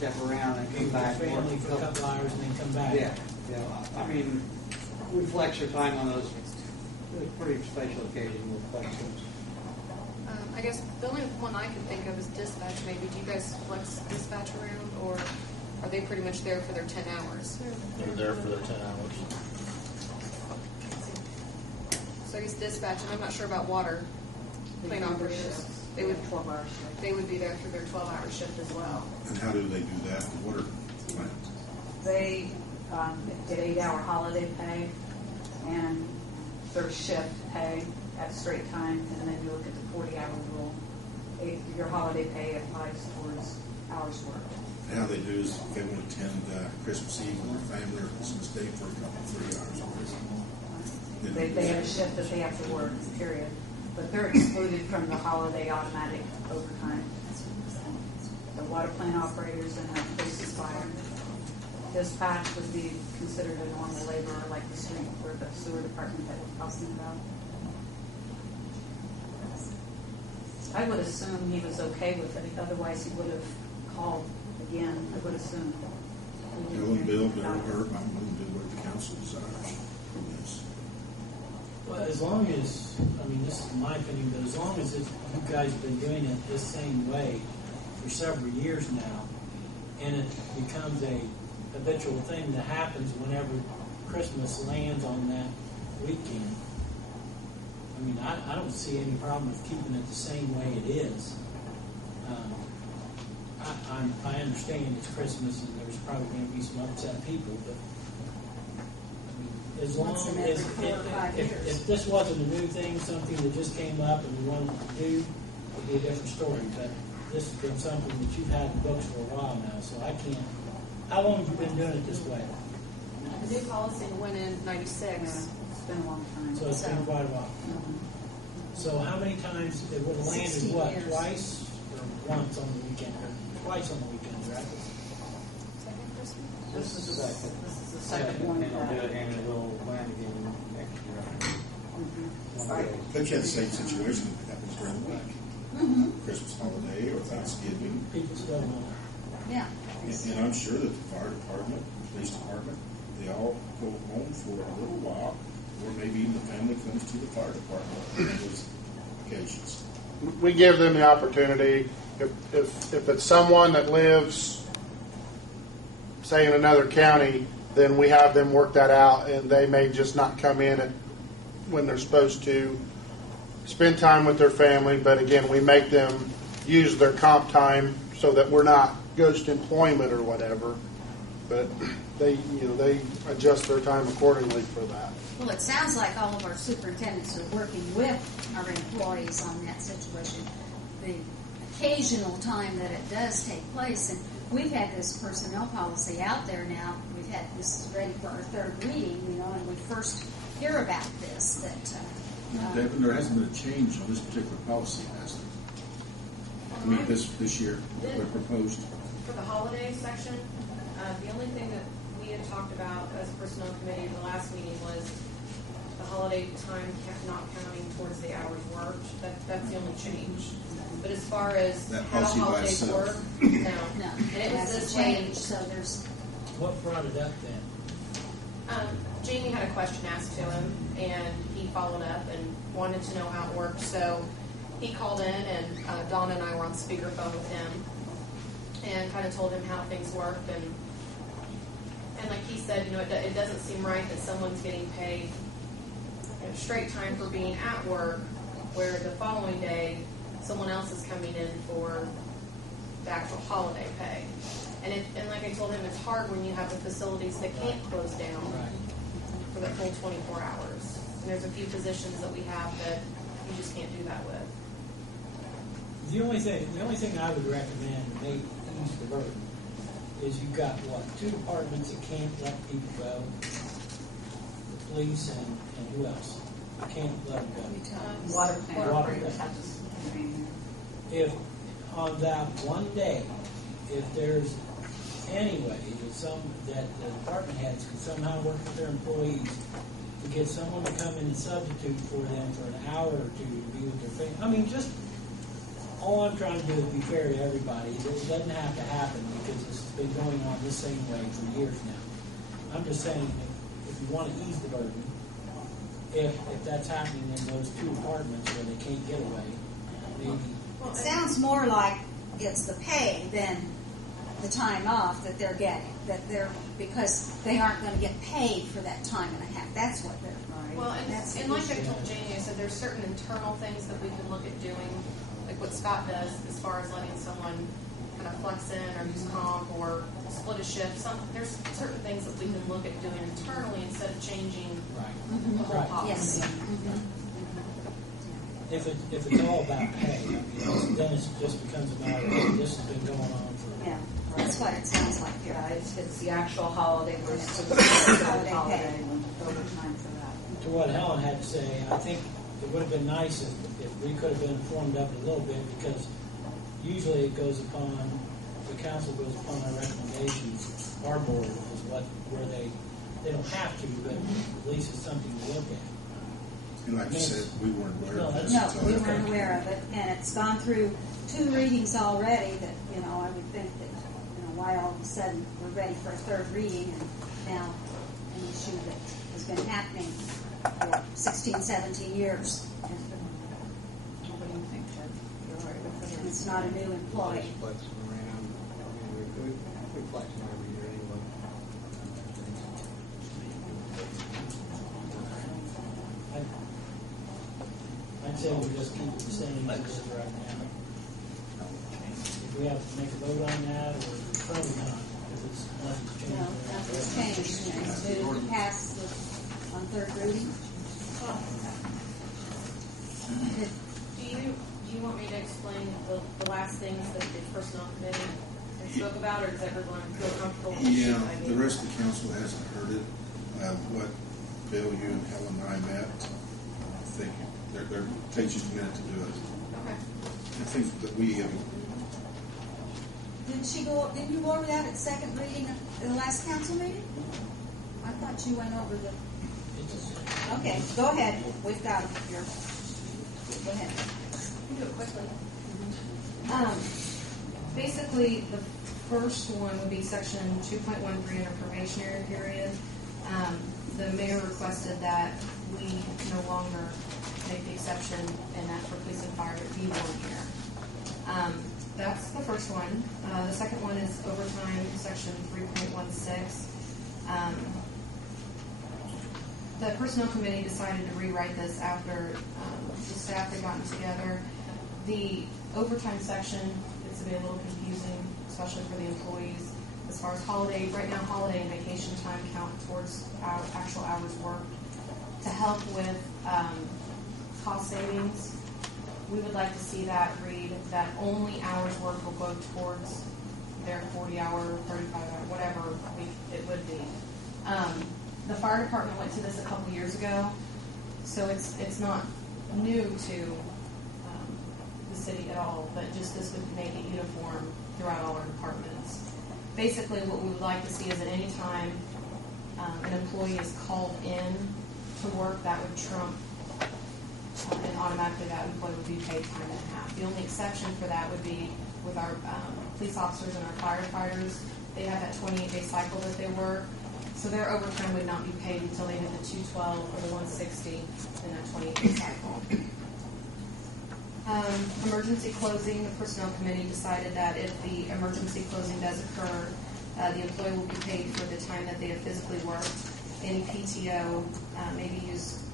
step around and come back. Family for a couple hours and then come back. Yeah. I mean, we flex our time on those pretty special occasions. We'll flex those. I guess the only one I can think of is dispatch. Maybe do you guys flex dispatch around, or are they pretty much there for their 10 hours? They're there for their 10 hours. So I guess dispatch, and I'm not sure about water plane operators. They would 12-hour shift. They would be there for their 12-hour shift as well. And how do they do that? What are plans? They get 8-hour holiday pay and their shift pay at straight time, and then you look at the 40-hour rule. Your holiday pay applies towards hours worked. And how they do is if they want to attend Christmas Eve with their family or Christmas Day for a couple, 3 hours. They have a shift that they have to work, period. But they're excluded from the holiday automatic overtime. The water plant operators and the police fire. Dispatch would be considered a normal laborer like the street or the sewer department that we're talking about. I would assume he was okay with it, otherwise he would have called again, I would assume. Bill and Bill, Bill, I'm willing to do what the council desires. Yes. Well, as long as, I mean, this is my opinion, but as long as you guys have been doing it this same way for several years now, and it becomes a habitual thing that happens whenever Christmas lands on that weekend, I mean, I don't see any problem with keeping it the same way it is. I understand it's Christmas and there's probably going to be some upset people, but I mean, as long as if this wasn't a new thing, something that just came up and we wanted to do, it'd be a different story. But this has been something that you've had in the books for a while now, so I can't. How long have you been doing it this way? The new policy went in '96. Yeah, it's been a long time. So it's been quite a while. Mhm. So how many times it would have landed? 16 What, years. twice or once on the weekend, or twice on the weekends, right? Second Christmas? This is the second. This is the second one. And they'll do it, and it will land again next year. One Right. of those. But you have the same situation that happens during the week. Christmas holiday or Thanksgiving. People still know. Yeah. And I'm sure that the fire department, the police department, they all go home for a little while, or maybe even the family comes to the fire department on those occasions. We give them the opportunity. If it's someone that lives, say, in another county, then we have them work that out, and they may just not come in when they're supposed to spend time with their family. But again, we make them use their comp time so that we're not ghost employment or whatever. But they adjust their time accordingly for that. Well, it sounds like all of our superintendents are working with our employees on that situation. The occasional time that it does take place, and we've had this personnel policy out there now. This is ready for our third reading, and we first hear about this. Devin, there hasn't been a change on this particular policy, has there? I mean, this year, what we proposed. For the holiday section, the only thing that we had talked about as a personnel committee in the last meeting was the holiday time not counting towards the hours worked. That's the only change. But as far as That how policy by holidays itself. work, no. No, And it was hasn't this way. changed. So there's What brought it up then? Jamie had a question asked to him, and he followed up and wanted to know how it worked. So he called in, and Donna and I were on speakerphone with him, and kind of told him how things worked. And like he said, it doesn't seem right that someone's getting paid straight time for being at work, where the following day someone else is coming in for the actual holiday pay. And like I told him, it's hard when you have the facilities that can't close down for the full 24 hours. And there's a few positions that we have that you just can't do that with. The only thing I would recommend to make ease the burden is you've got two departments that can't let people go. The police and who else? Can't let them go. Water plant Water operators plant. have to remain If on that one day, if there's any way that the department heads can somehow work with their employees to get someone to come in and substitute for them for an hour or two to be with their family. I mean, just all I'm trying to do is be fair to everybody. It doesn't have to happen because this has been going on the same way for years now. I'm just saying, if you want to ease the burden, if that's happening in those two apartments where they can't get away, maybe. It sounds more like it's the pay than the time off that they're getting, because they aren't going to get paid for that time and a half. That's what they're. Well, That's and like I told Jamie, I said there's certain internal things that we can look at doing, like what Scott does as far as letting someone kind of flex in or use comp or split a shift. There's certain things that we can look at doing internally instead of changing Right. the whole Right. policy. Yes. If it's all about pay, then it just becomes a matter of this has been going on for. Yeah. That's what it sounds like. Yeah, it's the actual holiday versus Holiday holiday pay. and overtime for that. To what Helen had to say, I think it would have been nice if we could have been informed of it a little bit, because usually it goes upon, the council goes upon our recommendations. Our board is where they don't have to, but at least it's something to look at. And like you said, we weren't aware of this. No, until we after. weren't aware of it, and it's gone through 2 readings already. That I would think that why all of a sudden we're ready for a 3rd reading, and now an issue that has been happening for 16, 17 years. What do you think, Ted? You're all right with And it? it's not a new employee. Just flexing around. I mean, we flex them every year anyway. I'd say we just keep it the same as it is right now. If we have to make a vote on that, or probably not, if it's nothing's changed. No, nothing's changed. It's moved to pass on 3rd reading. Do you want me to explain the last things that the personnel committee spoke about, or does everyone feel comfortable with Yeah, the the rest of the council hasn't heard it. What Bill, you and Helen and I met, I think they're takes just a minute to do it. Okay. I think that we, Didn't you go over that at 2nd reading at the last council meeting? I thought you went over the. Okay, go ahead. We've got it here. Go ahead. We can do it quickly. Basically, the first one would be section 2.13 under probationary period. The mayor requested that we no longer make the exception and that for police and fire it be 1 year. That's the first one. The second one is overtime, section 3.16. The personnel committee decided to rewrite this after the staff had gotten together. The overtime section gets to be a little confusing, especially for the employees. As far as holiday, right now holiday and vacation time count towards our actual hours worked. To help with cost savings, we would like to see that read that only hours worked will go towards their 40-hour, 35-hour, whatever it would be. The fire department went to this a couple years ago, so it's not new to the city at all, but just this would make it uniform throughout all our departments. Basically, what we would like to see is at any time an employee is called in to work, that would trump, and automatically that employee would be paid time and a half. The only exception for that would be with our police officers and our firefighters. They have that 28-day cycle that they work. So their overtime would not be paid until they hit the 212 or the 160 in that 28-day cycle. Emergency closing, the personnel committee decided that if the emergency closing does occur, the employee will be paid for the time that they have physically worked. Any PTO may be used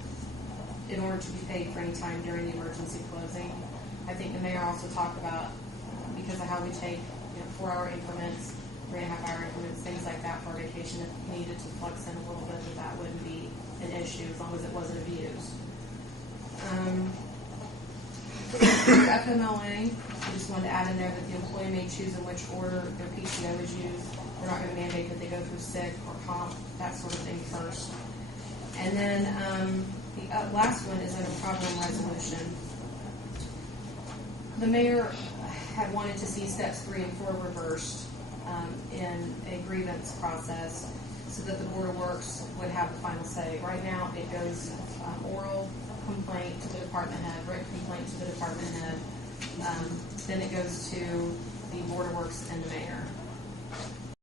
in order to be paid for any time during the emergency closing. I think the mayor also talked about, because of how we take 4-hour increments, 3.5-hour increments, things like that for vacation, if needed to flex in a little bit, that wouldn't be an issue as long as it wasn't abused. FMLA, we just wanted to add in there that the employee may choose in which order their PTO is used. We're not going to mandate that they go through sick or comp, that sort of thing first. And then the last one is under problem resolution. The mayor had wanted to see steps 3 and 4 reversed in a grievance process so that the Board of Works would have the final say. Right now, it goes oral complaint to the department head, written complaint to the department head, then it goes to the Board of Works and the mayor.